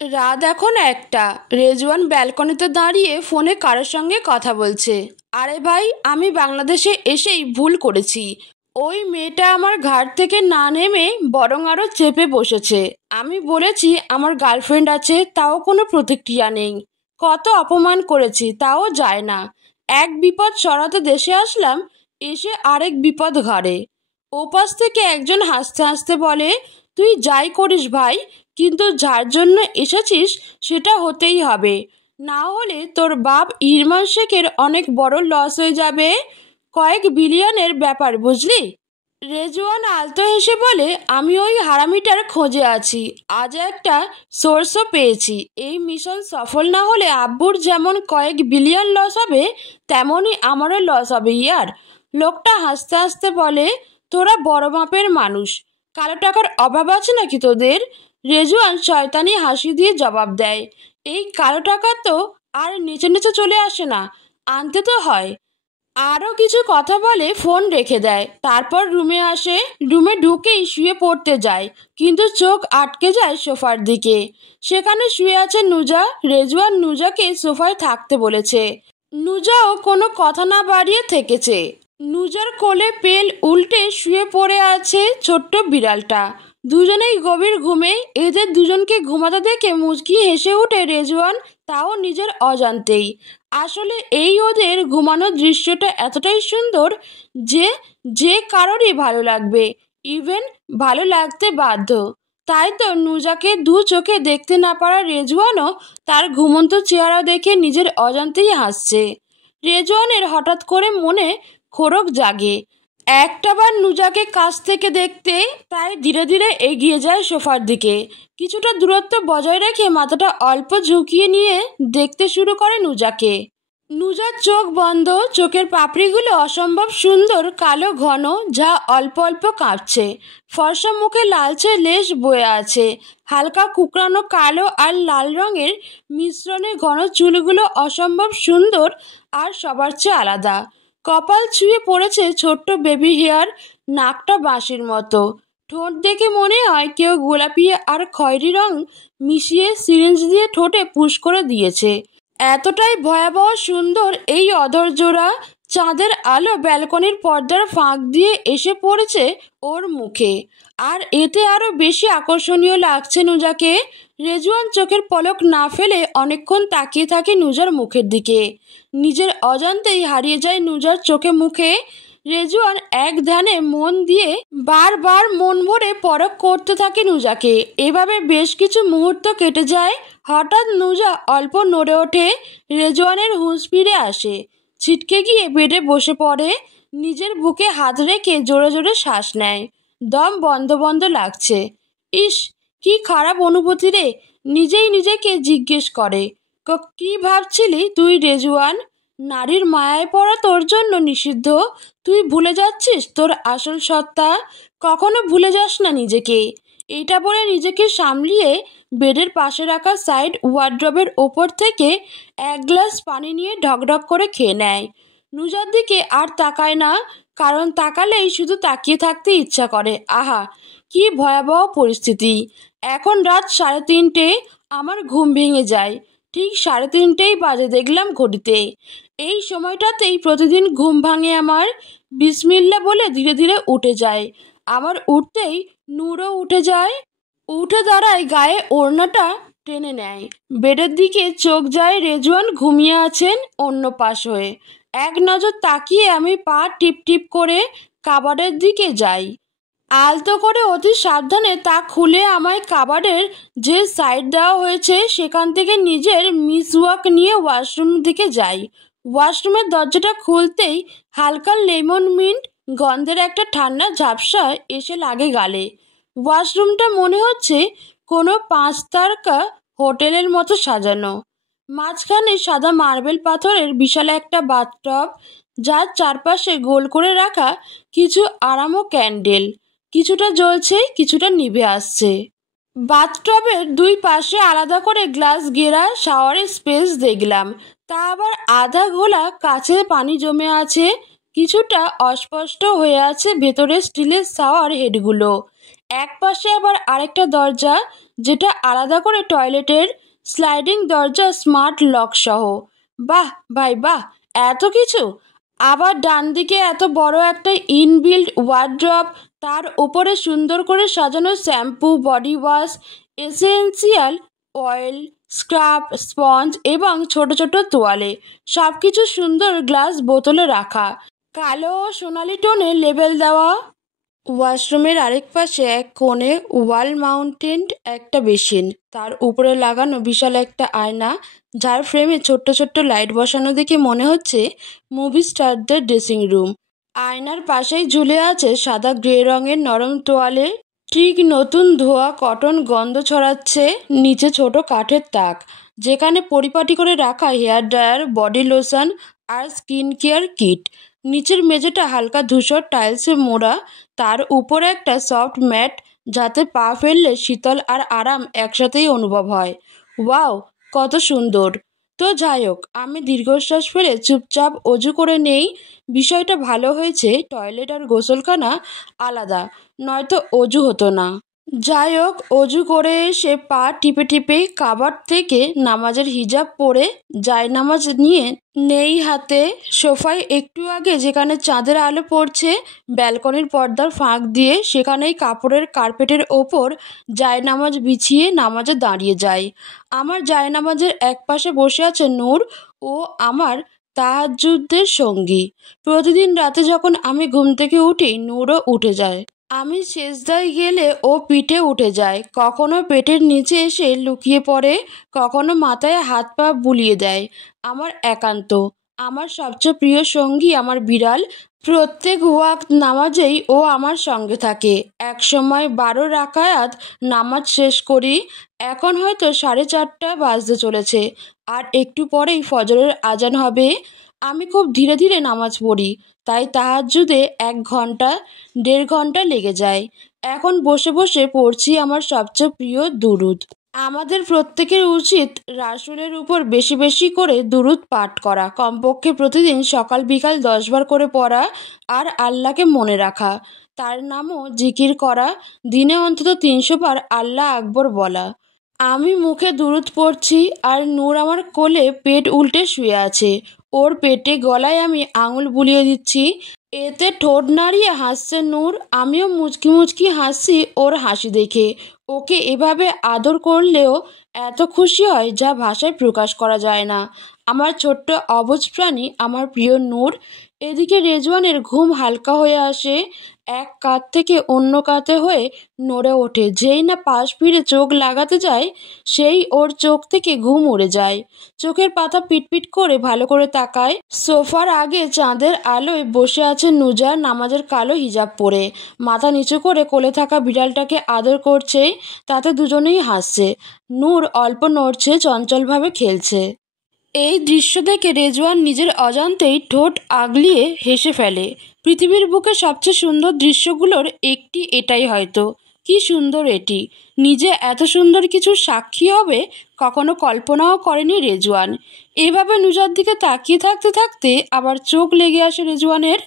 রাত এখন একটা। রেজওয়ান ব্যালকনিতে দাঁড়িয়ে ফোনে কারোর সঙ্গে কথা বলছে। আরে ভাই, আমি বাংলাদেশে এসেই ভুল করেছি। ওই মেয়েটা আমার ঘাট থেকে না নেমে বরং আরো চেপে বসেছে। আমি বলেছি আমার গার্লফ্রেন্ড আছে, তাও কোনো প্রতিক্রিয়া নেই। কত অপমান করেছি, তাও যায় না। এক বিপদ সরাতে দেশে আসলাম, এসে আরেক বিপদ ঘাড়ে। ওপাশ থেকে একজন হাসতে হাসতে বলে, তুই যাই করিস ভাই, কিন্তু যার জন্য এসেছিস সেটা হতেই হবে। না হলে তোর বাপ ইরমান শেখের অনেক বড় লস হয়ে যাবে। কয়েক বিলিয়নের ব্যাপার, বুঝলি? রেজওয়ান আলতো হেসে বলে, আমি ওই হারামিটার খোঁজে আছি। আজ একটা সোর্সও পেয়েছি। এই মিশন সফল না হলে আব্বুর যেমন কয়েক বিলিয়ন লস হবে, তেমনই আমারও লস হবে ইয়ার। লোকটা হাসতে হাসতে বলে, তোরা বড় মাপের মানুষ, কালো টাকার অভাব আছে নাকি তোদের? রেজওয়ান শয়তানি হাসি দিয়ে জবাব দেয়, এই কালো টাকা তো আর নিচে নিচে চলে আসে না, আনতে তো হয়। আরও কিছু কথা বলে ফোন রেখে দেয়। তারপর রুমে আসে। রুমে ঢুকেই শুয়ে পড়তে যায়, কিন্তু চোখ আটকে যায় সোফার দিকে। সেখানে শুয়ে আছে নুজা। রেজওয়ান নুজাকে সোফায় থাকতে বলেছে। নুজাও কোনো কথা না বাড়িয়ে থেকেছে। নুজার কোলে পেল উল্টে শুয়ে পড়ে আছে ছোট্ট বিড়ালটা। দুজনেই গভীর ঘুমে। এদের দুজনকে ঘুমাতে দেখে মুচকি হেসে ওঠে রেজওয়ান, তাও নিজের অজান্তেই। আসলে এই ওদের ঘুমানোর দৃশ্যটা এতটাই সুন্দর যে যে কারোরই ভালো লাগবে, ইভেন ভালো লাগতে বাধ্য। তাই তো নুজাকে দু চোখে দেখতে না পারা রেজওয়ানও তার ঘুমন্ত চেহারা দেখে নিজের অজান্তেই হাসছে। রেজওয়ানের হঠাৎ করে মনে খোরক জাগে, একটাবার নুজাকে কাছ থেকে দেখতে। তাই ধীরে ধীরে এগিয়ে যায় সোফার দিকে। কিছুটা দূরত্ব বজায় রেখে মাথাটা অল্প ঝুঁকিয়ে নিয়ে দেখতে শুরু করে নুজাকে। নুজার চোখ বন্ধ, চোখের পাপড়িগুলো অসম্ভব সুন্দর কালো ঘন, যা অল্প অল্প কাঁপছে। ফর্সা মুখে লালচে লেশ বয়ে আছে। হালকা কুকড়ানো কালো আর লাল রঙের মিশ্রণে ঘন চুলগুলো অসম্ভব সুন্দর আর সবার চেয়ে আলাদা। কপাল ছুঁয়ে পড়েছে ছোট্ট বেবি হেয়ার, নাকটা বাঁশির মতো। ঠোঁট দেখে মনে হয় কেউ গোলাপি আর খয়েরি রং মিশিয়ে সিরিঞ্জ দিয়ে ঠোঁটে পুশ করে দিয়েছে। এতটাই ভয়াবহ সুন্দর এই অধরজোড়া। চাঁদের আলো ব্যালকনির পর্দার ফাঁক দিয়ে এসে পড়েছে ওর মুখে, আর এতে আরো বেশি আকর্ষণীয় লাগছে নুজাকে। রেজওয়ান চোখের পলক না ফেলে অনেকক্ষণ তাকিয়ে থাকে নুজার মুখের দিকে। নিজের অজান্তেই হারিয়ে যায় নুজার চোখে মুখে। রেজওয়ান এক ধ্যানে মন দিয়ে বারবার মন ভরে পরখ করতে থাকে নুজাকে। এভাবে বেশ কিছু মুহূর্ত কেটে যায়। হঠাৎ নুজা অল্প নড়ে ওঠে। রেজওয়ানের হুঁশ ফিরে আসে। ছিটকে গিয়ে বেডে বসে পড়ে। নিজের বুকে হাত রেখে জোরে জোরে শ্বাস নেয়। দম বন্ধ বন্ধ লাগছে। ইস, কি খারাপ অনুভূতি রে। নিজেই নিজেকে জিজ্ঞেস করে, কি ভাবছিলি তুই রেজওয়ান? নারীর মায়ায় পড়া তোর জন্য নিষিদ্ধ। তুই ভুলে যাচ্ছিস তোর আসল সত্তা। কখনো ভুলে যাস না নিজেকে। এটা বলে নিজেকে সামলিয়ে বেডের পাশে রাখা সাইড ওয়ার্ড্রবের ওপর থেকে এক গ্লাস পানি নিয়ে ঢকঢক করে খেয়ে নেয়। নুজার দিকে আর তাকায় না, কারণ তাকালেই শুধু তাকিয়ে থাকতে ইচ্ছা করে। আহা, কি ভয়াবহ পরিস্থিতি। এখন রাত 3:30। আমার ঘুম ভেঙে যায়। ঠিক 3:30 বাজে দেখলাম ঘড়িতে। এই সময়টাতেই প্রতিদিন ঘুম ভাঙে আমার। বিসমিল্লা বলে ধীরে ধীরে উঠে যায়। আমার উঠতেই নূরও উঠে যায়। উঠে দাঁড়ায়, গায়ে ওড়নাটা টেনে নেয়। বেডের দিকে চোখ যায়। রেজওয়ান ঘুমিয়ে আছেন অন্য পাশ হয়ে। এক নজর তাকিয়ে আমি পা টিপ টিপ করে কাবাডের দিকে যাই। আলতো করে অতি সাবধানে তা খুলে আমায় কাবাডের যে সাইড দেওয়া হয়েছে সেখান থেকে নিজের মিসওয়াক নিয়ে ওয়াশরুম দিকে যাই। ওয়াশরুমের দরজাটা খুলতেই হালকা লেমন মিন্ট গন্ধের একটা ঠান্ডা ঝাপসা এসে লাগে গালে। ওয়াশরুমটা মনে হচ্ছে কোনো 5 তারকা হোটেলের মতো সাজানো। মাঝখানে সাদা মার্বেল পাথরের বিশাল একটা বাথটব, যার চারপাশে গোল করে রাখা কিছু আরামো ক্যান্ডেল। কিছুটা জ্বলছে, কিছুটা নিভে আসছে। বাথটবের দুই পাশে আলাদা করে গ্লাস ঘেরা শাওয়ারের স্পেস দেখলাম। তা আবার আধা ঘোলা কাচের পানি জমে আছে। কিছুটা অস্পষ্ট হয়ে আছে ভেতরে স্টিলের শাওয়ার হেডগুলো। এক পাশে আবার আরেকটা দরজা, যেটা আলাদা করে টয়লেটের, স্লাইডিং দরজা, স্মার্ট লক সহ। বাহ ভাই বাহ, এত কিছু! আবার ডান দিকে এত বড় একটা ইনবিল্ট ওয়ার্ড্রপ, তার উপরে সুন্দর করে সাজানো shampoo, body wash, essential oil, scrub, sponge এবং ছোট ছোট তোয়ালে। সব কিছু সুন্দর গ্লাস বোতলে রাখা, কালো ও সোনালি টোনে লেবেল দেওয়া। ওয়াশরুমের আরেক পাশে এক কোণে ওয়াল মাউন্টেড একটা বেসিন, তার উপরে লাগানো বিশাল একটা আয়না, যার ফ্রেমে ছোট্ট ছোট্ট লাইট বসানো দেখে মনে হচ্ছে মুভি স্টারদের ড্রেসিং রুম। আয়নার পাশেই ঝুলে আছে সাদা গ্রে রঙের নরম তোয়ালে, ঠিক নতুন ধোয়া কটন গন্ধ ছড়াচ্ছে। নিচে ছোট কাঠের তাক, যেখানে পরিপাটি করে রাখা হেয়ার ড্রায়ার, বডি লোশন আর স্কিন কেয়ার কিট। নিচের মেঝেটা হালকা ধূসর টাইলসে মোড়া, তার উপরে একটা সফট ম্যাট, যাতে পা ফেললে শীতল আর আরাম একসাথেই অনুভব হয়। ওয়াও, কত সুন্দর! তো যাই হোক, আমি দীর্ঘশ্বাস ফেলে চুপচাপ অজু করে নেই। বিষয়টা ভালো হয়েছে টয়লেট আর গোসলখানা আলাদা, নয়তো অজু হতো না। যাই হোক, অজু করে এসে পা টিপে টিপে কাবাড থেকে নামাজের হিজাব পরে জায়নামাজ নিয়ে নেই হাতে, সোফায় একটু আগে যেখানে চাঁদের আলো পড়ছে ব্যালকনির পর্দার ফাঁক দিয়ে, সেখানেই কাপড়ের কার্পেটের ওপর জায়নামাজ বিছিয়ে নামাজে দাঁড়িয়ে যাই। আমার জায়নামাজের এক পাশে বসে আছে নূর, ও আমার তাহাজ্জুদের সঙ্গী। প্রতিদিন রাতে যখন আমি ঘুম থেকে উঠি, নূরও উঠে যায়। আমি সেজদায় গেলে ও পিঠে উঠে যায়, কখনো পেটের নিচে এসে লুকিয়ে পড়ে, কখনো মাথায় হাত পা বুলিয়ে দেয়। আমার একান্ত, আমার সবচেয়ে প্রিয় সঙ্গী, আমার বিড়াল। প্রত্যেক ওয়াক্ত নামাজেই ও আমার সঙ্গে থাকে। এক সময় 12 রাকায়াত নামাজ শেষ করি, এখন হয়তো 4:30 বাজতে চলেছে, আর একটু পরেই ফজরের আজান হবে। আমি খুব ধীরে ধীরে নামাজ পড়ি, তাই তাহাজ্জুদে 1 ঘন্টা 1.5 ঘন্টা লেগে যায়। এখন বসে বসে পড়ছি আমার সবচেয়ে প্রিয় দুরুদ। আমাদের প্রত্যেকের উচিত রাসূলের উপর বেশি বেশি করে দুরুদ পাঠ করা, কমপক্ষে প্রতিদিন সকাল বিকাল 10 বার করে পড়া, আর আল্লাহকে মনে রাখা, তার নামও জিকির করা, দিনে অন্তত 300 বার আল্লাহ আকবর বলা। আমি মুখে দুরুদ পড়ছি, আর নূর আমার কোলে পেট উল্টে শুয়ে আছে। ওর পেটে গলায় আমি আঙুল বুলিয়ে দিচ্ছি, এতে ঠোঁট নাড়িয়ে হাসছে নূর। আমিও মুচকি মুচকি হাসছি ওর হাসি দেখে। ওকে এভাবে আদর করলেও এত খুশি হয় যা ভাষায় প্রকাশ করা যায় না। আমার ছোট্ট অবুঝ প্রাণী, আমার প্রিয় নূর। এদিকে রেজওয়ানের ঘুম হালকা হয়ে আসে, এক কাঁধ থেকে অন্য কাঁধে হয়ে নড়ে ওঠে। যেই না পাশ ফিরে চোখ লাগাতে যায়, সেই ওর চোখ থেকে ঘুম উড়ে যায়। চোখের পাতা পিটপিট করে ভালো করে তাকায়। সোফার আগে চাঁদের আলোয় বসে আছে নুজা, নামাজের কালো হিজাব পরে, মাথা নিচু করে কোলে থাকা বিড়ালটাকে আদর করছে। তাতে দুজনেই হাসছে। নূর অল্প নড়ছে, চঞ্চলভাবে খেলছে। এই দৃশ্য দেখে রেজওয়ান নিজের অজান্তেই ঠোঁট আগলিয়ে হেসে ফেলে। পৃথিবীর বুকে সবচেয়ে সুন্দর দৃশ্যগুলোর একটি এটাই হয়তো। কি সুন্দর এটি! নিজে এত সুন্দর কিছু সাক্ষী হবে কখনো কল্পনাও করেনি রেজওয়ান। এভাবে নুজার দিকে তাকিয়ে থাকতে থাকতে আবার চোখ লেগে আসে রেজওয়ানের।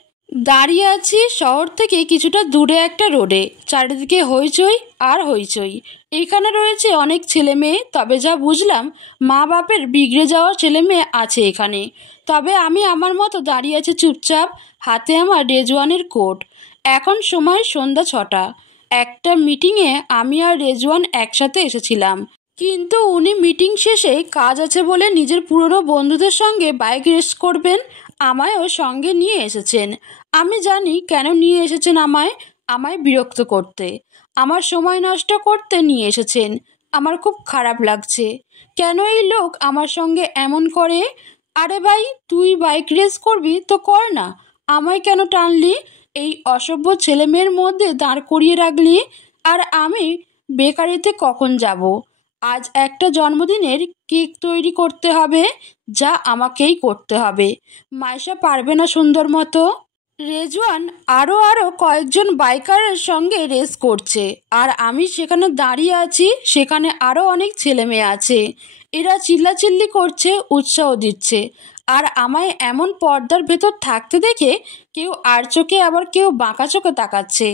দাঁড়িয়ে আছি শহর থেকে কিছুটা দূরে একটা রোডে, চারিদিকে হইচই আর হইচই। এখানে রয়েছে অনেক ছেলে মেয়ে, তবে যা বুঝলাম মা বাপের বিগড়ে যাওয়া ছেলে মেয়ে আছে এখানে। তবে আমি আমার মতো দাঁড়িয়ে আছি চুপচাপ, হাতে আমার রেজওয়ানের কোট। এখন সময় সন্ধ্যা 6টা। একটা মিটিংয়ে আমি আর রেজওয়ান একসাথে এসেছিলাম, কিন্তু উনি মিটিং শেষে কাজ আছে বলে নিজের পুরনো বন্ধুদের সঙ্গে বাইক রেস করবেন, আমায়ও সঙ্গে নিয়ে এসেছেন। আমি জানি কেন নিয়ে এসেছেন, আমায় বিরক্ত করতে, আমার সময় নষ্ট করতে নিয়ে এসেছেন। আমার খুব খারাপ লাগছে। কেন এই লোক আমার সঙ্গে এমন করে? আরে ভাই, তুই বাইক রেস করবি তো কর না, আমায় কেন টানলি? এই অসভ্য ছেলে মেয়ের মধ্যে দাঁড় করিয়ে রাখলি। আর আমি বেকারিতে কখন যাব? আজ একটা জন্মদিনের কেক তৈরি করতে হবে, যা আমাকেই করতে হবে। মাইশা পারবে না সুন্দর মতো? রেজওয়ান আরও কয়েকজন বাইকারের সঙ্গে রেস করছে, আর আমি সেখানে দাঁড়িয়ে আছি। সেখানে আরও অনেক ছেলে মেয়ে আছে, এরা চিল্লাচিল্লি করছে, উৎসাহ দিচ্ছে। আর আমায় এমন পর্দার ভেতর থাকতে দেখে কেউ আর চোখে আবার কেউ বাঁকা চোখে তাকাচ্ছে।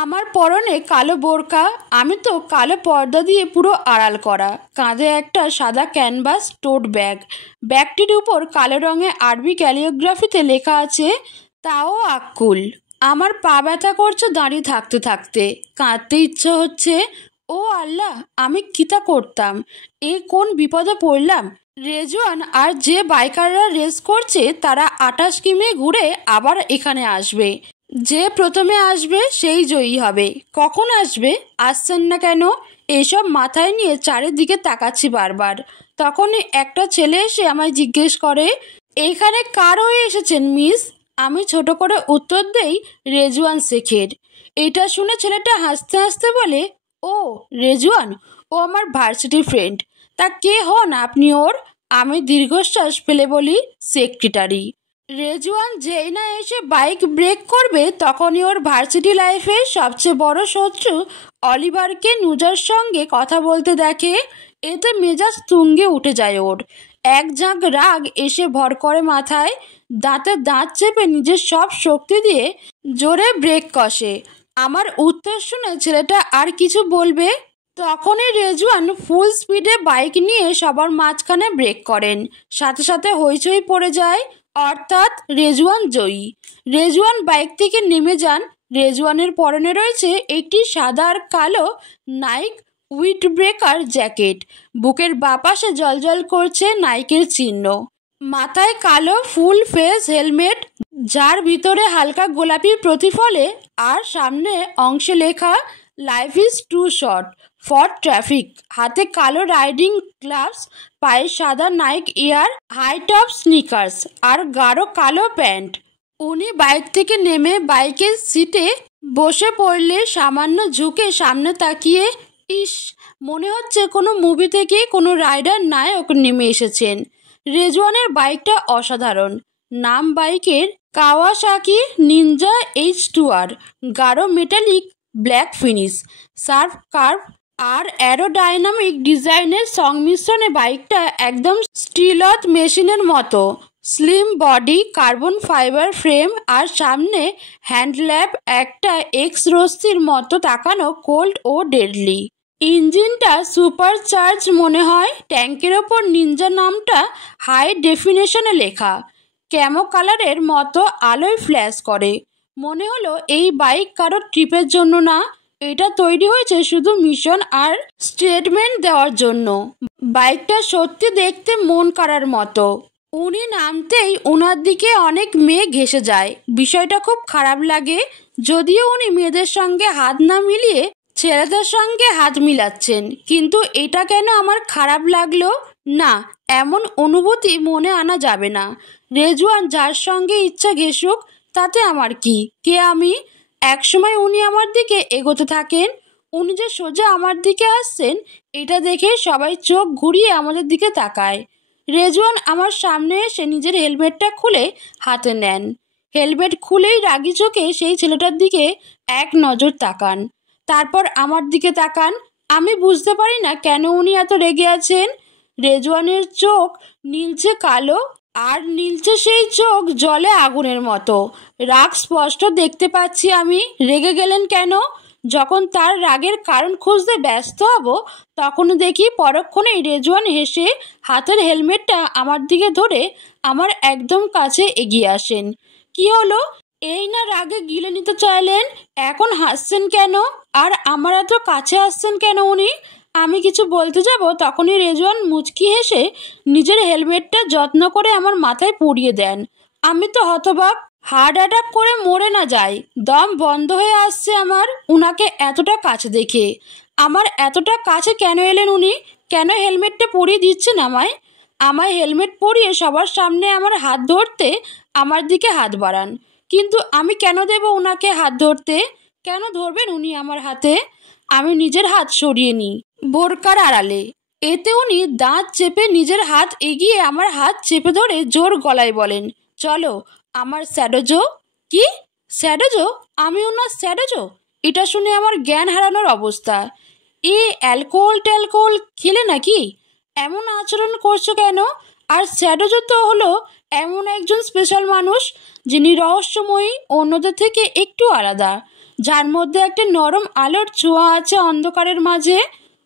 আমার পরনে কালো বোরকা, আমি তো কালো পর্দা দিয়ে পুরো আড়াল করা, কাঁধে একটা সাদা ক্যানভাস টোট ব্যাগ। ব্যাগটির উপর কালো রঙে আরবি ক্যালিওগ্রাফিতে লেখা আছে, তাও আক্কুল। আমার পা ব্যথা করছে দাঁড়িয়ে থাকতে থাকতে, কাঁদতে ইচ্ছে হচ্ছে। ও আল্লাহ, আমি কিতা করতাম, এ কোন বিপদে পড়লাম। রেজওয়ান আর যে বাইকাররা রেস করছে তারা 28 কিমি ঘুরে আবার এখানে আসবে। যে প্রথমে আসবে সেই জয়ী হবে। কখন আসবে, আসছেন না কেন, এইসব মাথায় নিয়ে চারিদিকে তাকাচ্ছি বারবার। তখনই একটা ছেলে এসে আমায় জিজ্ঞেস করে, এইখানে কার হয়ে এসেছেন মিস? আমি ছোট করে উত্তর দেই, রেজওয়ান শেখের। এটা শুনে ছেলেটা হাসতে হাসতে বলে, ও রেজওয়ান, ও আমার ভার্সিটি ফ্রেন্ড। তা কে হন আপনি ওর? আমি দীর্ঘশ্বাস ফেলে বলি, সেক্রেটারি। রেজওয়ান যেই না এসে বাইক ব্রেক করবে তখনই ওর ভার্সিটি লাইফের সবচেয়ে বড় শত্রু অলিভারকে নুজার সঙ্গে কথা বলতে দেখে। এতে মেজাজ তুঙ্গে উঠে যায় ওর। এক ঝাঁক রাগ এসে ভর করে মাথায়, দাঁতে দাঁত চেপে নিজের সব শক্তি দিয়ে জোরে ব্রেক কষে। আমার উত্তর শুনে ছেলেটা আর কিছু বলবে তখনই রেজওয়ান ফুল স্পিডে বাইক নিয়ে সবার মাঝখানে ব্রেক করেন। সাথে সাথে হইচই পড়ে যায়, অর্থাৎ রেজওয়ান জয়ী। রেজওয়ান বাইক থেকে নেমে যান। রেজওয়ানের পরনে রয়েছে একটি সাদা আর কালো নাইক উইড ব্রেকার জ্যাকেট। বুকের বাপাশে জলজল করছে নাইকের চিহ্ন। মাথায় কালো ফুল ফেস হেলমেট, যার ভিতরে হালকা গোলাপি প্রতিফলে, আর সামনে অংশে লেখা, life is too short for traffic. হাতে কালো রাইডিং গ্লাভস, পায়ে সাদা Nike air high top sneakers আর গাঢ় কালো প্যান্ট। উনি বাইক থেকে নেমে বাইকের সিটে বসে পড়লে সামান্য ঝুঁকে সামনে তাকিয়ে, ইস, মনে হচ্ছে কোনো মুভি থেকে কোনো রাইডার নায়ক নেমে এসেছেন। রেজওয়ানের বাইকটা অসাধারণ। নাম বাইকের কাওয়াসাকি নিনজা H2R। গাঢ় metallic black finish, sharp curve আর অ্যারোডাইনামিক ডিজাইনের সংমিশ্রণে বাইকটা একদম স্টিলথ মেশিনের মতো। Slim body, carbon fibre frame আর সামনে হ্যান্ডল্যাম্প একটা এক্স রশ্মির মতো তাকানো, কোল্ড ও ডেডলি। ইঞ্জিনটা সুপার চার্জ মনে হয়। ট্যাঙ্কের ওপর নিনজা নামটা হাই ডেফিনেশনে লেখা। ক্যামো কালারের মতো আলোয় ফ্ল্যাশ করে। মনে হলো এই বাইক কারো ট্রিপের জন্য না, এটা তৈরি হয়েছে শুধু মিশন আর স্টেটমেন্ট দেওয়ার জন্য। বাইকটা সত্যি দেখতে মন কাড়ার মতো। উনি নামতেই ওনার দিকে অনেক মেয়ে ঘেঁষে যায়। বিষয়টা খুব খারাপ লাগে, যদিও উনি মেয়েদের সঙ্গে হাত না মিলিয়ে ছেলেদের সঙ্গে হাত মিলাচ্ছেন। কিন্তু এটা কেন আমার খারাপ লাগলো না, এমন অনুভূতি মনে আনা যাবে না। রেজওয়ান যার সঙ্গে ইচ্ছা ঘেঁষুক, তাতে আমার কি, কে আমি? একসময় উনি আমার দিকে এগোতে থাকেন। উনি যে সোজা আমার দিকে আসছেন এটা দেখে সবাই চোখ ঘুরিয়ে আমাদের দিকে তাকায়। রেজওয়ান আমার সামনে এসে নিজের হেলমেটটা খুলে হাতে নেন। হেলমেট খুলেই রাগি চোখে সেই ছেলেটার দিকে এক নজর তাকান, তারপর আমার দিকে তাকান। আমি বুঝতে পারি না কেন উনি এত রেগে আছেন। রেজওয়ানের চোখ নীলচে কালো, আর নীলচে সেই চোখ জলে আগুনের মতো। রাগ স্পষ্ট দেখতে পাচ্ছি আমি। রেগে গেলেন কেন? যখন তার রাগের কারণ খুঁজতে ব্যস্ত হব তখন দেখি পরক্ষণেই রেজওয়ান হেসে হাতের হেলমেটটা আমার দিকে ধরে আমার একদম কাছে এগিয়ে আসেন। কি হলো? এই না রাগে গিলে নিতে চাইলেন, এখন হাসছেন কেন? আর আমার এত কাছে আসছেন কেন উনি? আমি কিছু বলতে যাব তখনই রেজওয়ান মুচকি হেসে নিজের হেলমেটটা যত্ন করে আমার মাথায় পরিয়ে দেন। আমি তো হতবাক, হার্ট অ্যাটাক করে মরে না যাই, দম বন্ধ হয়ে আসছে আমার উনাকে এতটা কাছে দেখে। আমার এতটা কাছে কেন এলেন উনি? কেন হেলমেটটা পরিয়ে দিচ্ছেন আমায়? আমায় হেলমেট পরিয়ে সবার সামনে আমার হাত ধরতে আমার দিকে হাত বাড়ান। কিন্তু আমি কেন দেব ওনাকে হাত ধরতে? কেন ধরবেন উনি আমার হাতে? আমি নিজের হাত সরিয়ে নিই বোরকার আড়ালে। এতে উনি দাঁত চেপে নিজের হাত এগিয়ে আমার হাত চেপে ধরে জোর গলায় বলেন, চলো আমার স্যাডোজো। কি স্যাডোজো? আমি ওনার স্যাডোজো? এটা শুনে আমার জ্ঞান হারানোর অবস্থা। এ অ্যালকোহল ট্যালকোহল খেলে নাকি এমন আচরণ করছো কেন? আর স্যাডোজো তো হলো এমন একজন স্পেশাল মানুষ যিনি রহস্যময়ী, অন্যদের থেকে একটু আলাদা। যার মধ্যে একটা নরম আলোর ছোঁয়া আছে অন্ধকারের মাঝে,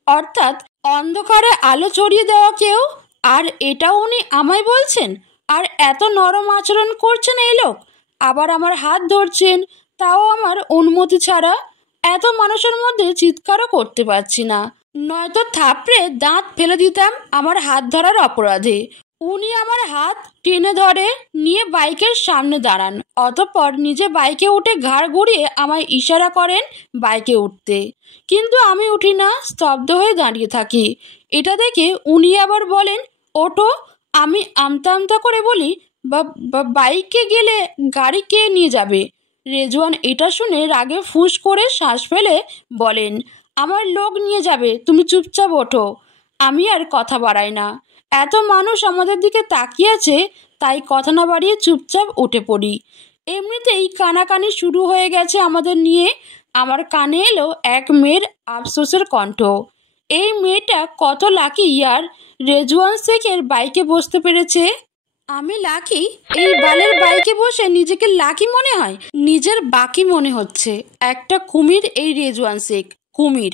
অর্থাৎ অন্ধকারে আলো ছড়িয়ে দেওয়া কেউ। আর এটাও উনি আমায় বলছেন, আর এত নরম আচরণ করছেন এই লোক, আবার আমার হাত ধরছেন, তাও আমার অনুমতি ছাড়া। এত মানুষের মধ্যে চিৎকারও করতে পারছি না, নয়তো থাপড়ে দাঁত ফেলে দিতাম আমার হাত ধরার অপরাধে। উনি আমার হাত টেনে ধরে নিয়ে বাইকের সামনে দাঁড়ান, অতঃপর নিজে বাইকে উঠে ঘাড় ঘুরিয়ে আমায় ইশারা করেন বাইকে উঠতে। কিন্তু আমি উঠি না, স্তব্ধ হয়ে দাঁড়িয়ে থাকি। এটা দেখে উনি আবার বলেন, ওঠো। আমি আমতা আমতা করে বলি, বাইকে গেলে গাড়ি কে নিয়ে যাবে? রেজওয়ান এটা শুনে রাগে ফুঁস করে শ্বাস ফেলে বলেন, আমার লোক নিয়ে যাবে, তুমি চুপচাপ ওঠো। আমি আর কথা বাড়াই না। এত মানুষ আমাদের দিকে তাকিয়ে আছে, তাই কথা না বাড়িয়ে চুপচাপ উঠে পড়ি। এমনিতেই কানাকানি শুরু হয়ে গেছে আমাদের নিয়ে। আমার কানে এলো এক মেয়ের আফসোসের কণ্ঠ। এই মেয়েটা কত লাকি ইয়ার, রেজওয়ান শেখের বাইকে বসতে পেরেছে। আমি লাকি? এই বালের বাইকে বসে নিজেকে লাকি মনে হয়? নিজের বাকি মনে হচ্ছে। একটা কুমির এই রেজওয়ান শেখ, কুমির।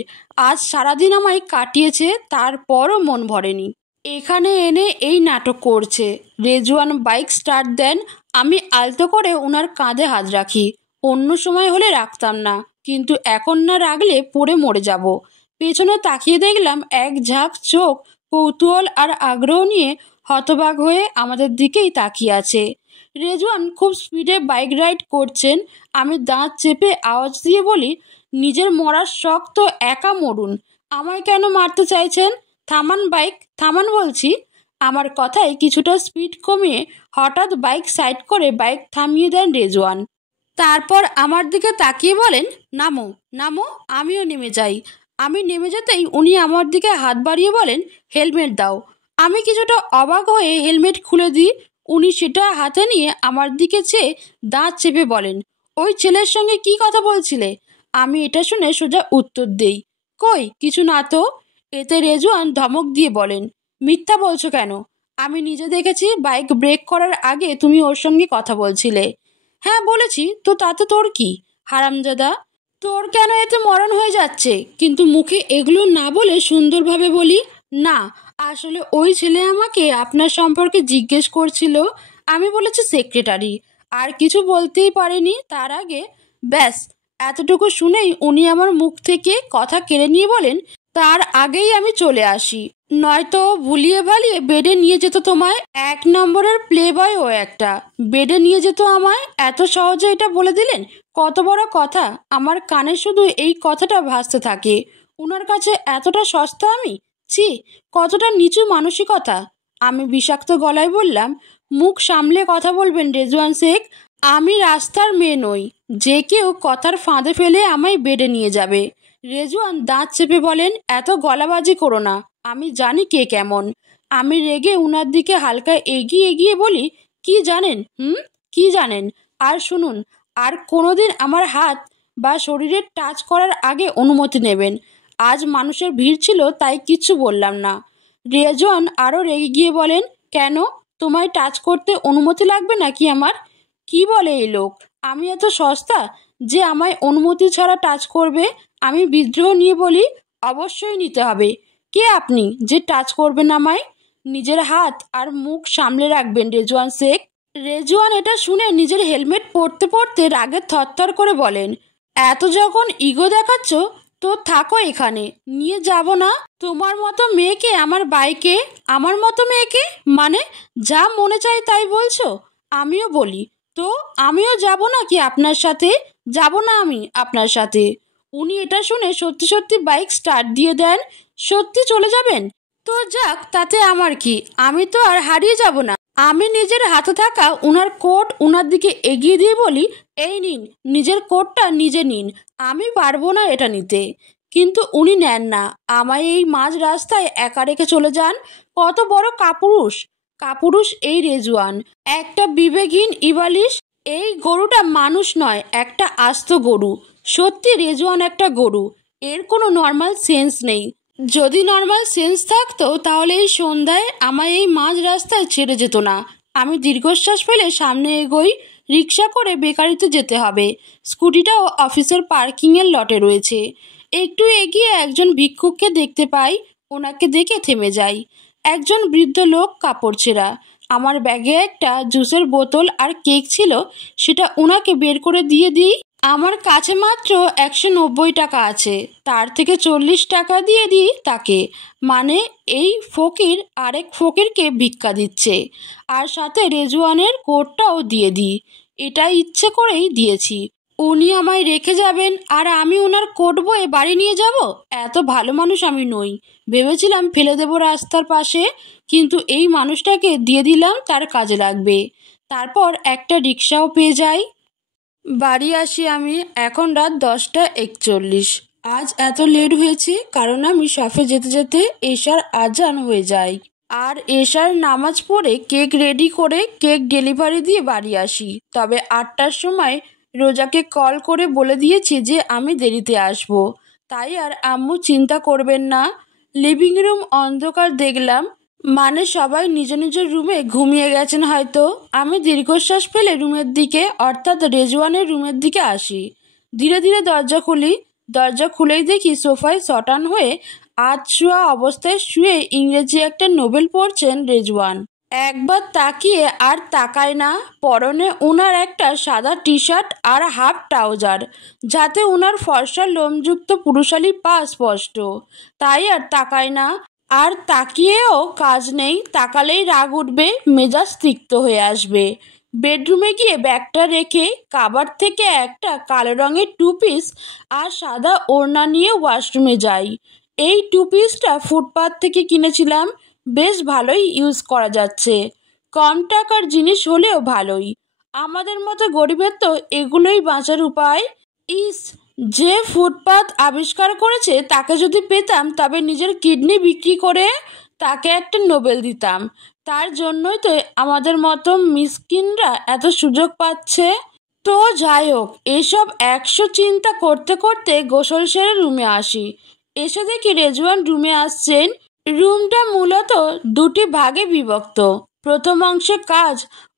আজ সারাদিন আমায় কাটিয়েছে, তারপরও মন ভরেনি। এখানে এনে এই নাটক করছে। রেজওয়ান বাইক স্টার্ট দেন, আমি আলতো করে ওনার কাঁধে হাত রাখি। অন্য সময় হলে রাখতাম না, কিন্তু এখন না রাখলে পড়ে মরে যাব। পেছনে তাকিয়ে দেখলাম এক ঝাঁক চোখ কৌতূহল আর আগ্রহ নিয়ে হতবাক হয়ে আমাদের দিকেই তাকিয়ে আছে। রেজওয়ান খুব স্পিডে বাইক রাইড করছেন। আমি দাঁত চেপে আওয়াজ দিয়ে বলি, নিজের মরার শখ তো একা মরুন, আমায় কেন মারতে চাইছেন? থামান বাইক, থামান বলছি। আমার কথায় কিছুটা স্পিড কমিয়ে হঠাৎ বাইক সাইড করে বাইক থামিয়ে দেন রেজওয়ান। তারপর আমার দিকে তাকিয়ে বলেন, নামো নামো। আমিও নেমে যাই। আমি নেমে যেতেই উনি আমার দিকে হাত বাড়িয়ে বলেন, হেলমেট দাও। আমি কিছুটা অবাক হয়ে হেলমেট খুলে দিই। উনি সেটা হাতে নিয়ে আমার দিকে চেয়ে দাঁত চেপে বলেন, ওই ছেলের সঙ্গে কি কথা বলছিলে? আমি এটা শুনে সোজা উত্তর দেই, কই কিছু না তো। এতে রেজওয়ান ধমক দিয়ে বলেন, মিথ্যা বলছো কেন? আমি নিজে দেখেছি বাইক ব্রেক করার আগে তুমি ওর সঙ্গে কথা বলছিলে। হ্যাঁ বলেছি তো, তাতে তোর কি হারামজাদা? তোর কেন এতে মরণ হয়ে যাচ্ছে? কিন্তু মুখে এগুলো না বলে সুন্দরভাবে বলি, না আসলে ওই ছেলে আমাকে আপনার সম্পর্কে জিজ্ঞেস করছিল। আমি বলেছি সেক্রেটারি, আর কিছু বলতেই পারিনি তার আগে। ব্যাস এতটুকু শুনেই উনি আমার মুখ থেকে কথা কেড়ে নিয়ে বলেন, তার আগেই আমি চলে আসি, নয়তো ভুলিয়ে ভালিয়ে বেডে নিয়ে যেত তোমায়। এক নম্বরের প্লে বয় ও একটা, বেডে নিয়ে যেত আমায়। এত সহজে এটা বলে দিলেন? কত বড় কথা! আমার কানে শুধু এই কথাটা ভাসতে থাকে। উনার কাছে এতটা সস্তা আমি? ছি, কতটা নিচু মানসিকতা! আমি বিষাক্ত গলায় বললাম, মুখ সামলে কথা বলবেন রেজওয়ান শেখ। আমি রাস্তার মেয়ে নই যে কেউ কথার ফাঁদে ফেলে আমায় বেডে নিয়ে যাবে। রেজওয়ান দাঁত চেপে বলেন, এত গলাবাজি করো না, আমি জানি কে কেমন। আমি রেগে উনার দিকে হালকা এগিয়ে এগিয়ে বলি, কি জানেন? কি জানেন? আর শুনুন, আর কোনোদিন আমার হাত বা শরীরের টাচ করার আগে অনুমতি নেবেন। আজ মানুষের ভিড় ছিল তাই কিচ্ছু বললাম না। রেজওয়ান আরও রেগে গিয়ে বলেন, কেন তোমায় টাচ করতে অনুমতি লাগবে নাকি আমার? কি বলে এই লোক? আমি এত সস্তা যে আমায় অনুমতি ছাড়া টাচ করবে? আমি বিদ্রোহ নিয়ে বলি, অবশ্যই নিতে হবে। কে আপনি যে টাচ করবেন আমায়? নিজের হাত আর মুখ সামলে রাখবেন রেজওয়ান শেখ। রেজওয়ান এটা শুনে নিজের হেলমেট পরতে পরতে রাগে থরথর করে বলেন, এত যখন ইগো দেখাচ্ছ তো থাকো এখানে, নিয়ে যাব না তোমার মতো মেয়েকে আমার বাইকে। আমার মতো মেয়েকে মানে? যা মনে চাই তাই বলছো? আমিও বলি তো, আমিও যাব নাকি আপনার সাথে? যাব না আমি আপনার সাথে। উনি এটা শুনে সত্যি সত্যি বাইক স্টার্ট দিয়ে দেন। সত্যি চলে যাবেন তো যাক, তাতে আমার কি, আমি তো আর হারিয়ে যাব না। আমি নিজের হাতে থাকা উনার কোট উনার দিকে এগিয়ে দিয়ে বলি, এই নিন, নিজের কোটটা নিজে নিন, আমি পারবো না এটা নিতে। কিন্তু উনি নেন না, আমায় এই মাঝ রাস্তায় একা রেখে চলে যান। কত বড় কাপুরুষ! কাপুরুষ এই রেজওয়ান, একটা বিবেকহীন ইবালিশ। এই গরুটা মানুষ নয়, একটা আস্ত গরু। সত্যি রেজওয়ান একটা গরু, এর কোনো নর্মাল সেন্স নেই। যদি নর্মাল সেন্স থাকতো তাহলে এই সন্ধ্যায় আমায় এই মাঝ রাস্তায় ছেড়ে যেত না। আমি দীর্ঘশ্বাস ফেলে সামনে এগোই। রিক্সা করে বেকারিতে যেতে হবে। স্কুটিটাও অফিসের পার্কিংয়ের লটে রয়েছে। একটু এগিয়ে একজন ভিক্ষুককে দেখতে পাই। ওনাকে দেখে থেমে যাই। একজন বৃদ্ধ লোক, কাপড় ছেঁড়া। আমার ব্যাগে একটা জুসের বোতল আর কেক ছিল, সেটা ওনাকে বের করে দিয়ে দিই। আমার কাছে মাত্র 190 টাকা আছে, তার থেকে 40 টাকা দিয়ে দিই তাকে। মানে এই ফকির আরেক ফকিরকে ভিক্ষা দিচ্ছে, আর সাথে রেজওয়ানের কোটটাও দিয়ে দিই। এটা ইচ্ছে করেই দিয়েছি। উনি আমায় রেখে যাবেন আর আমি ওনার কোট বয়ে বাড়ি নিয়ে যাব? এত ভালো মানুষ আমি নই। ভেবেছিলাম ফেলে দেবো রাস্তার পাশে, কিন্তু এই মানুষটাকে দিয়ে দিলাম, তার কাজে লাগবে। তারপর একটা রিক্সাও পেয়ে যাই। বাড়ি আসি আমি। এখন রাত 10টা 41। আজ এত লেট হয়েছে কারণ আমি শপে যেতে যেতে এশার আজান হয়ে যায়। আর এশার নামাজ পড়ে কেক রেডি করে কেক ডেলিভারি দিয়ে বাড়ি আসি। তবে 8টার সময় রোজাকে কল করে বলে দিয়েছি যে আমি দেরিতে আসব, তাই আর আম্মু চিন্তা করবেন না। লিভিং রুম অন্ধকার দেখলাম, মানে সবাই নিজ নিজের রুমে ঘুমিয়ে গেছেন হয়তো। আমি দীর্ঘশ্বাস ফেলে রুমের দিকে, অর্থাৎ রেজওয়ানের রুমের দিকে আসি। ধীরে ধীরে দরজা খুলি। দরজা খুলেই দেখি সোফায় শটান হয়ে আধশোয়া অবস্থায় শুয়ে ইংরেজি একটা নোবেল পড়ছেন রেজওয়ান। একবার তাকিয়ে আর তাকায় না। পরনে উনার একটা সাদা টি শার্ট আর হাফ ট্রাউজার, যাতে উনার ফর্সা লোমযুক্ত পুরুষালী পা স্পষ্ট। তাই আর তাকায় না। আর তাকিয়েও কাজ নেই, তাকালেই রাগ উঠবে, মেজাজ তিক্ত হয়ে আসবে। বেডরুমে গিয়ে ব্যাগটা রেখে কাবার্ড থেকে একটা কালো রঙের 2 পিস আর সাদা ওড়না নিয়ে ওয়াশরুমে যাই। এই 2 পিসটা ফুটপাথ থেকে কিনেছিলাম, বেশ ভালোই ইউজ করা যাচ্ছে। কম টাকার জিনিস হলেও ভালোই। আমাদের মতো গরিবের তো এগুলোই বাঁচার উপায়। ইস, যে ফুটপাথ আবিষ্কার করেছে তাকে যদি পেতাম, তবে নিজের কিডনি বিক্রি করে তাকে একটা নোবেল দিতাম। তার জন্যই তো আমাদের মতো মিসকিনরা এত সুযোগ পাচ্ছে। তো যাই হোক, এসব 100 চিন্তা করতে করতে গোসল সেরে রুমে আসি। এসে দেখি রেজওয়ান রুমে আসছেন। রুমটা মূলত 2টি ভাগে বিভক্ত। প্রথম অংশে কাজ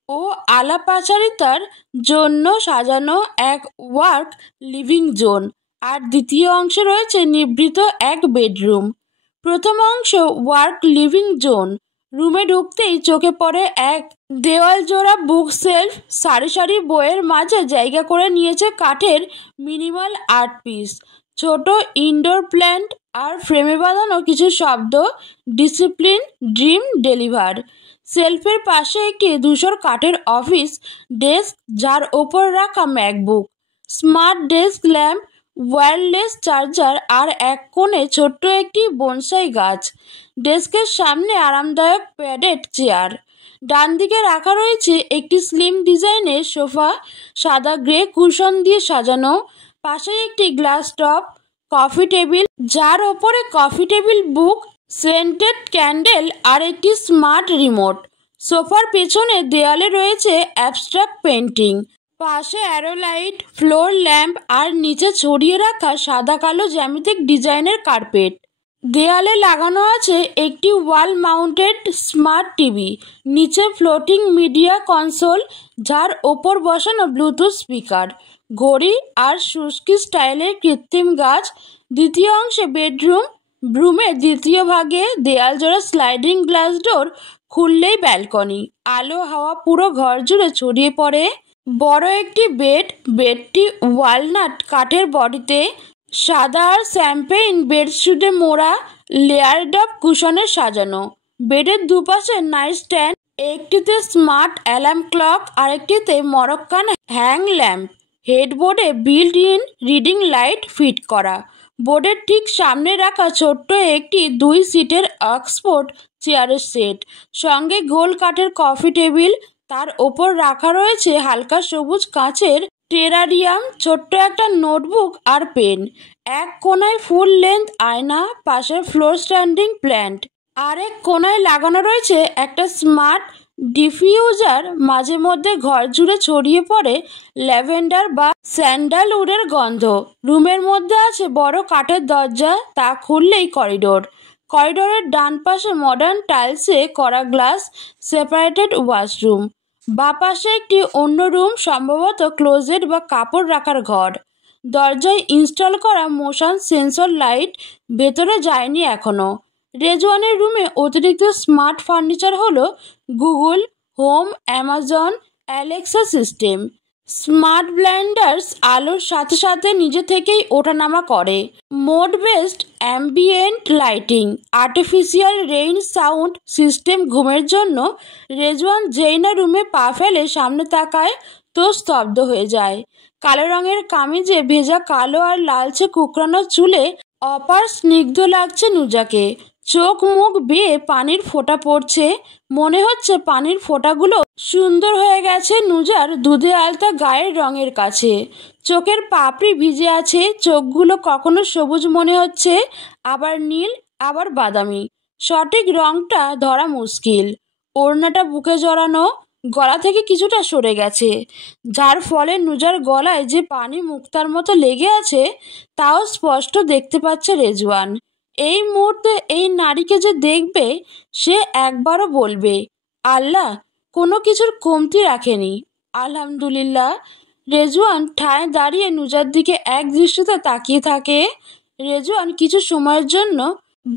ও আলাপচারিতার জন্য সাজানো এক ওয়ার্ক লিভিং জোন, আর দ্বিতীয় অংশে রয়েছে নিভৃত এক বেডরুম। প্রথম অংশ ওয়ার্ক লিভিং জোন। রুমে ঢুকতেই চোখে পড়ে এক দেওয়াল জোড়া বুক সেলফ। সারি সারি বইয়ের মাঝে জায়গা করে নিয়েছে কাঠের মিনিমাল আর্ট পিস, ছোট ইনডোর প্ল্যান্ট আর ফ্রেমে বাঁধানো কিছু শব্দ, ডিসিপ্লিন, ড্রিম ডেলিভার। সেলফের পাশে একটি ধূসর কাঠের অফিস ডেস্ক, যার ওপর রাখা MacBook, smart desk lamp, wireless charger আর এক কোণে ছোট্ট একটি বনসাই গাছ। ডেস্কের সামনে আরামদায়ক প্যাডেড চেয়ার। ডান দিকে রাখা রয়েছে একটি স্লিম ডিজাইনের সোফা, সাদা গ্রে কুশন দিয়ে সাজানো। পাশে একটি গ্লাস টপ কফি টেবিল, যার ওপরে coffee table book, scented candle আর একটি স্মার্ট রিমোট। সোফার পেছনে দেয়ালে রয়েছে অ্যাবস্ট্রাক্ট পেন্টিং, পাশে অ্যারো লাইট, ফ্লোর ল্যাম্প আর নিচে ছড়িয়ে রাখা সাদা কালো জ্যামিতিক ডিজাইনের কার্পেট। দেয়ালে লাগানো আছে একটি ওয়াল মাউন্টেড স্মার্ট টিভি, নিচে ফ্লোটিং মিডিয়া কনসোল, যার ওপর বসানো ব্লুটুথ স্পিকার, ঘড়ি আর শুষ্কি স্টাইলের কৃত্রিম গাছ। দ্বিতীয় অংশে বেডরুম। রুমের দ্বিতীয় ভাগে দেয়াল জোড়া স্লাইডিং গ্লাস ডোর, খুললেই ব্যালকনি। আলো হাওয়া পুরো ঘর জুড়ে ছড়িয়ে পড়ে। বড় একটি বেড। বেডটি ওয়ালনাট কাঠের বডিতে, সাদা আর শ্যাম্পেইন বেডশিটে মোড়া, লেয়ার্ড অফ কুশনে সাজানো। বেডের দুপাশে নাইট স্ট্যান্ড, একটিতে স্মার্ট অ্যালার্ম ক্লক, আরেকটিতে মরক্কান হ্যাং ল্যাম্প। হেডবোর্ডে built in reading light fit করা। বোর্ডের ঠিক সামনে রাখা ছোট্ট একটি 2 সিটের অক্সফোর্ড চেয়ারের সেট, সঙ্গে গোল কাঠের কফি টেবিল। তার ওপর রাখা রয়েছে হালকা সবুজ কাঁচের টেরারিয়াম, ছোট্ট একটা নোটবুক আর পেন। এক কোনায় ফুল লেন্থ আয়না, পাশে ফ্লোর স্ট্যান্ডিং প্ল্যান্ট। আরেক কোনায় লাগানো রয়েছে একটা স্মার্ট ডিফিউজার। মাঝে মধ্যে ঘর জুড়ে ছড়িয়ে পড়ে ল্যাভেন্ডার বা স্যান্ডালউডের গন্ধ। রুমের মধ্যে আছে বড় কাঠের দরজা, তা খুললেই করিডোর। করিডোরের ডান পাশে মডার্ন টাইলসে করা গ্লাস সেপারেটেড ওয়াশরুম। বাপাশে একটি অন্য রুম, সম্ভবত ক্লোজেট বা কাপড় রাখার ঘর। দরজায় ইনস্টল করা মোশন সেন্সর লাইট ভেতরে যায়নি এখনো। রেজওয়ানের রুমে অতিরিক্ত স্মার্ট ফার্নিচার হলো Google home, Amazon Alexa system. Smart blenders আলোর সাথে সাথে নিজে থেকেই ওঠানামা করে। Mode based ambient lighting, artificial rain sound system. ঘুমের জন্য রেজওয়ান যেই না রুমে পা ফেলে সামনে তাকায় তো স্তব্ধ হয়ে যায়। কালো রঙের কামিজে ভেজা কালো আর লালচে কুকরানো চুলে অপার স্নিগ্ধ লাগছে নুজাকে। চোখ মুখ বেয়ে পানির ফোঁটা পড়ছে, মনে হচ্ছে পানির ফোঁটাগুলো সুন্দর হয়ে গেছে নুজার দুধে আলতা গায়ের রঙের কাছে। চোখের পাপড়ি ভিজে আছে, চোখগুলো কখনো সবুজ মনে হচ্ছে, আবার নীল, আবার বাদামি। সঠিক রংটা ধরা মুশকিল। ওড়নাটা বুকে জড়ানো, গলা থেকে কিছুটা সরে গেছে, যার ফলে নুজার গলায় যে পানি মুক্তার মতো লেগে আছে তাও স্পষ্ট দেখতে পাচ্ছে রেজওয়ান। এই মুহূর্তে এই নারীকে যে দেখবে সে একবারও বলবে, আল্লাহ কোনো কিছুর কমতি রাখেনি, আলহামদুলিল্লাহ। রেজওয়ান ঠায় দাঁড়িয়ে নুজার দিকে এক দৃষ্টিতে তাকিয়ে থাকে। রেজওয়ান কিছু সময়ের জন্য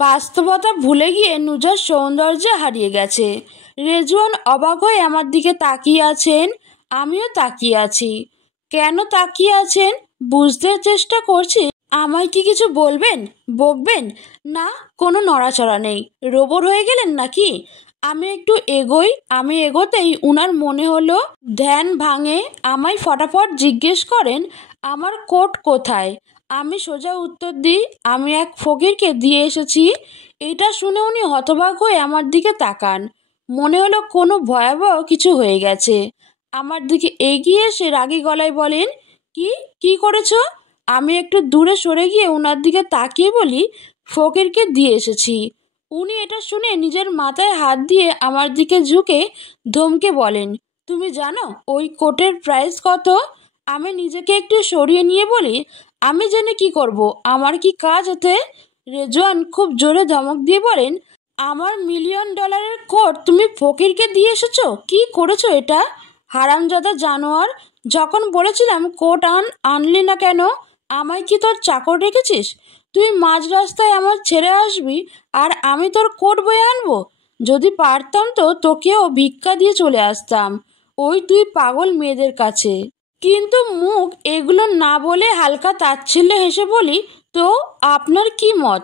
বাস্তবতা ভুলে গিয়ে নুজার সৌন্দর্যে হারিয়ে গেছে। রেজওয়ান অবাক হয়ে আমার দিকে তাকিয়ে আছেন, আমিও তাকিয়ে আছি। কেন তাকিয়ে আছেন বুঝতে চেষ্টা করছি। আমায় কি কিছু বলবেন, বকবেন? না, কোনো নড়াচড়া নেই। রোবট হয়ে গেলেন নাকি? আমি একটু এগোই। আমি এগোতেই উনার মনে হলো ধ্যান ভাঙে। আমায় ফটাফট জিজ্ঞেস করেন আমার কোট কোথায়। আমি সোজা উত্তর দিই, আমি এক ফকিরকে দিয়ে এসেছি। এটা শুনে উনি হতবাক হয়ে আমার দিকে তাকান। মনে হলো কোনো ভয়াবহ কিছু হয়ে গেছে। আমার দিকে এগিয়ে এসে রাগী গলায় বলেন, কি কি করেছো? আমি একটু দূরে সরে গিয়ে ওনার দিকে তাকিয়ে বলি, ফকিরকে দিয়ে এসেছি। উনি এটা শুনে নিজের মাথায় হাত দিয়ে আমার দিকে ঝুঁকে ধমকে বলেন, তুমি জানো ওই কোটের প্রাইস কত? আমি নিজেকে একটু সরিয়ে নিয়ে বলি, আমি জেনে কি করব, আমার কি কাজ এতে? রেজওয়ান খুব জোরে ধমক দিয়ে বলেন, আমার $1,000,000 কোট তুমি ফকিরকে দিয়ে এসেছো? কি করেছো এটা, হারামজাদা জানোয়ার? যখন বলেছিলাম কোট আনলি না কেন? আমায় কি তোর চাকর রেখেছিস? তুই মাঝ রাস্তায় আমার ছেড়ে আসবি আর আমি তোর কোট বয়ে আনবো? যদি পারতাম তো তোকেও ভিক্ষা দিয়ে চলে আসতাম ওই তুই পাগল মেয়েদের কাছে। কিন্তু মুখ এগুলো না বলে হালকা তাচ্ছিল্যে হেসে বলি, তো আপনার কি মত?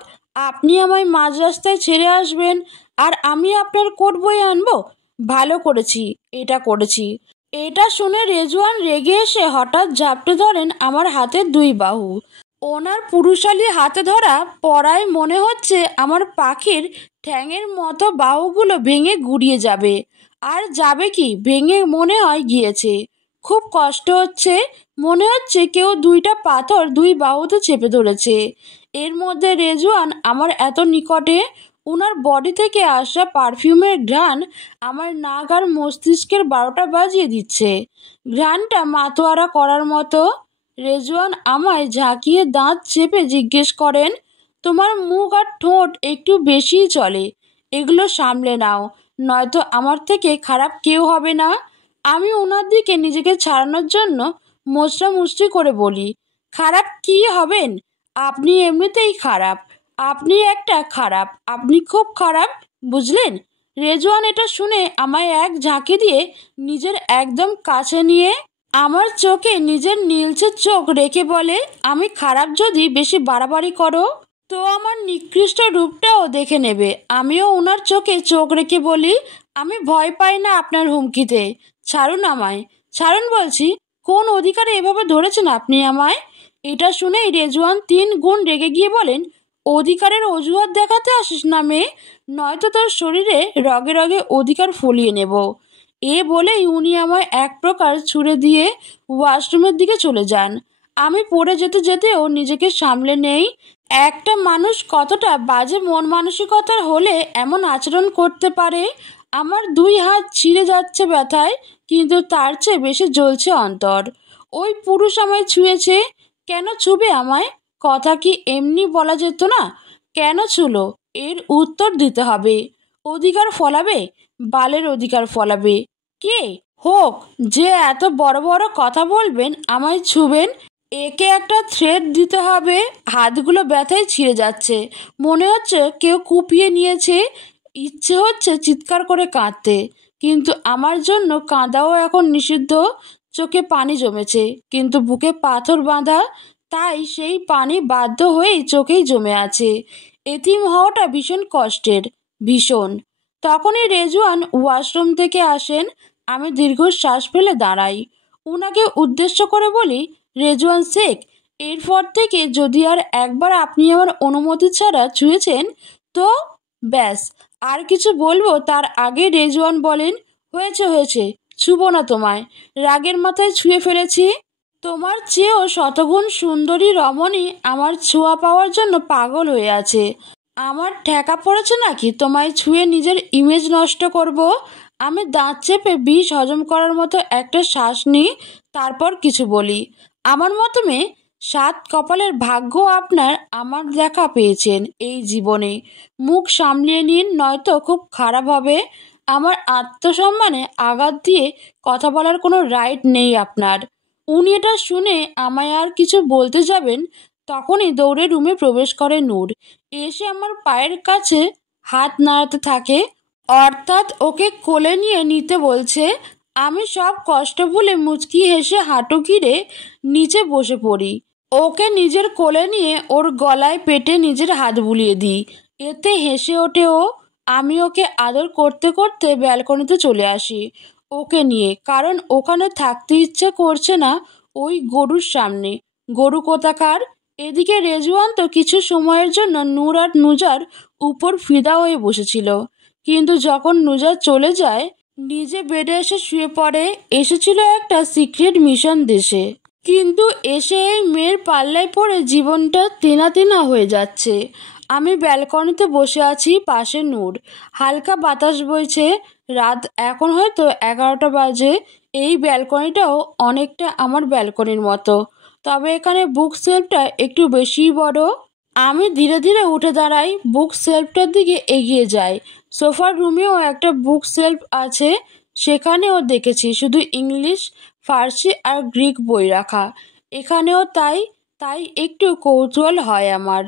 আপনি আমায় মাঝ রাস্তায় ছেড়ে আসবেন আর আমি আপনার কোট বয়ে আনবো? ভালো করেছি, এটা করেছি। এটা শুনে রেজওয়ান রেগে এসে হঠাৎ ঝাপটে ধরেন আমার হাতের দুই বাহু। ওনার পুরুষালী হাতে ধরা পড়ায় মনে হচ্ছে আমার পাখির ঠ্যাঙের মতো বাহুগুলো ভেঙে গুড়িয়ে যাবে। আর যাবে কি, ভেঙে মনে হয় গিয়েছে। খুব কষ্ট হচ্ছে, মনে হচ্ছে কেউ দুইটা পাথর দুই বাহুতে চেপে ধরেছে। এর মধ্যে রেজওয়ান আমার এত নিকটে, ওনার বডি থেকে আসা পারফিউমের ঘ্রাণ আমার নাক আর মস্তিষ্কের 12টা বাজিয়ে দিচ্ছে। ঘ্রাণটা মাতোয়ারা করার মতো। রেজওয়ান আমায় ঝাঁকিয়ে দাঁত চেপে জিজ্ঞেস করেন, তোমার মুখ আর ঠোঁট একটু বেশিই চলে, এগুলো সামলে নাও, নয়তো আমার থেকে খারাপ কেউ হবে না। আমি ওনার দিকে নিজেকে ছাড়ানোর জন্য মোচড়া মুচড়ি করে বলি, খারাপ কি হবেন? আপনি এমনিতেই খারাপ, আপনি একটা খারাপ, আপনি খুব খারাপ, বুঝলেন? রেজওয়ান এটা শুনে আমায় এক ঝাঁকি দিয়ে নিজের একদম কাছে নিয়ে আমার চোখে নিজের নীলচে চোখ রেখে বলে, আমি খারাপ যদি বেশি বাড়াবাড়ি করো তো আমার নিকৃষ্ট রূপটাও দেখে নেবে। আমিও ওনার চোখে চোখ রেখে বলি, আমি ভয় পাই না আপনার হুমকিতে, ছাড়ুন আমায়, ছাড়ুন বলছি। কোন অধিকারে এভাবে ধরেছেন আপনি আমায়? এটা শুনেই রেজওয়ান 3 গুণ রেগে গিয়ে বলেন, অধিকারের অজুহাত দেখাতে আসিস না মেয়ে, নয়তো তোর শরীরে রগে রগে অধিকার ফলিয়ে নেব। এ বলেই উনি আমায় এক প্রকার ছুড়ে দিয়ে ওয়াশরুমের দিকে চলে যান। আমি পড়ে যেতে যেতেও নিজেকে সামলে নেই। একটা মানুষ কতটা বাজে মন মানসিকতার হলে এমন আচরণ করতে পারে? আমার 2 হাত ছিঁড়ে যাচ্ছে ব্যথায়, কিন্তু তার চেয়ে বেশি জ্বলছে অন্তর। ওই পুরুষ আমায় ছুঁয়েছে, কেন ছুবে আমায়? কথা কি এমনি বলা যেত না? কেন ছুলো এর উত্তর দিতে হবে। অধিকার ফলাবে, বালের অধিকার ফলাবে। কে? হোক, যে এত বড় বড় কথা বলবেন, আমায় ছুবেন, একে একটা থ্রেড দিতে হবে। হাতগুলো ব্যথায় ছিঁড়ে যাচ্ছে, মনে হচ্ছে কেউ কুপিয়ে নিয়েছে। ইচ্ছে হচ্ছে চিৎকার করে কাঁদতে, কিন্তু আমার জন্য কাঁদাও এখন নিষিদ্ধ। চোখে পানি জমেছে, কিন্তু বুকে পাথর বাঁধা, তাই সেই পানি বাধ্য হয়েই চোখেই জমে আছে। এতিম হওয়াটা ভীষণ কষ্টের, ভীষণ। তখনই রেজওয়ান ওয়াশরুম থেকে আসেন। আমি দীর্ঘশ্বাস ফেলে দাঁড়াই, উনাকে উদ্দেশ্য করে বলি, রেজওয়ান শেখ, এরপর থেকে যদি আর একবার আপনি আমার অনুমতি ছাড়া ছুঁয়েছেন, তো ব্যাস। আর কিছু বলবো তার আগে রেজওয়ান বলেন, হয়েছে হয়েছে, ছুবো না তোমায়। রাগের মাথায় ছুঁয়ে ফেলেছি। তোমার চেয়েও শতগুণ সুন্দরী রমণী আমার ছোঁয়া পাওয়ার জন্য পাগল হয়ে আছে। আমার ঠেকা পড়েছে নাকি তোমায় ছুঁয়ে নিজের ইমেজ নষ্ট করব? আমি দাঁত চেপে বিষ হজম করার মতো একটা শ্বাস নিই, তারপর কিছু বলি। আমার মতো মেয়ে, সাত কপালের ভাগ্য আপনার আমার দেখা পেয়েছেন এই জীবনে। মুখ সামলিয়ে নিন, নয়তো খুব খারাপ হবে। আমার আত্মসম্মানে আঘাত দিয়ে কথা বলার কোনো রাইট নেই আপনার। উনি এটা শুনে আমায় আর কিছু বলতে যাবেন, তখনই দৌড়ে রুমে প্রবেশ করে নূর। এসে আমার পায়ের কাছে হাত নাড়াতে থাকে, অর্থাৎ ওকে কোলে নিয়ে নিতে বলছে। আমি সব কষ্ট ভুলে মুচকি হেসে হাঁটু গিরে নিচে বসে পড়ি। ওকে নিজের কোলে নিয়ে ওর গলায় পেটে নিজের হাত বুলিয়ে দিই। এতে হেসে ওঠে ও। আমি ওকে আদর করতে করতে ব্যালকনিতে চলে আসি ওকে নিয়ে, কারণ ওখানে থাকতে ইচ্ছে করছে না ওই গরুর সামনে। গরু কোথাকার! এদিকে রেজওয়ান তো কিছু সময়ের জন্য নূর আর নুজার উপর ফিদা হয়ে বসেছিল, কিন্তু যখন নুজার চলে যায় নিজে বেডে এসে শুয়ে পড়ে। এসেছিল একটা সিক্রেট মিশন দেশে, কিন্তু এসে এই মেয়ের পাল্লায় পড়ে জীবনটা তেনা তেনা হয়ে যাচ্ছে। আমি ব্যালকনিতে বসে আছি, পাশে নূর। হালকা বাতাস বইছে। রাত এখন হয়তো 11টা বাজে। এই ব্যালকনিটাও অনেকটা আমার ব্যালকনির মতো, তবে এখানে বুক সেলফটা একটু বেশিই বড়। আমি ধীরে ধীরে উঠে দাঁড়াই, বুক সেলফটার দিকে এগিয়ে যাই। সোফার রুমেও একটা বুক সেলফ আছে, সেখানেও দেখেছি শুধু ইংলিশ, ফার্সি আর গ্রিক বই রাখা। এখানেও তাই। তাই একটু কৌতূহল হয় আমার।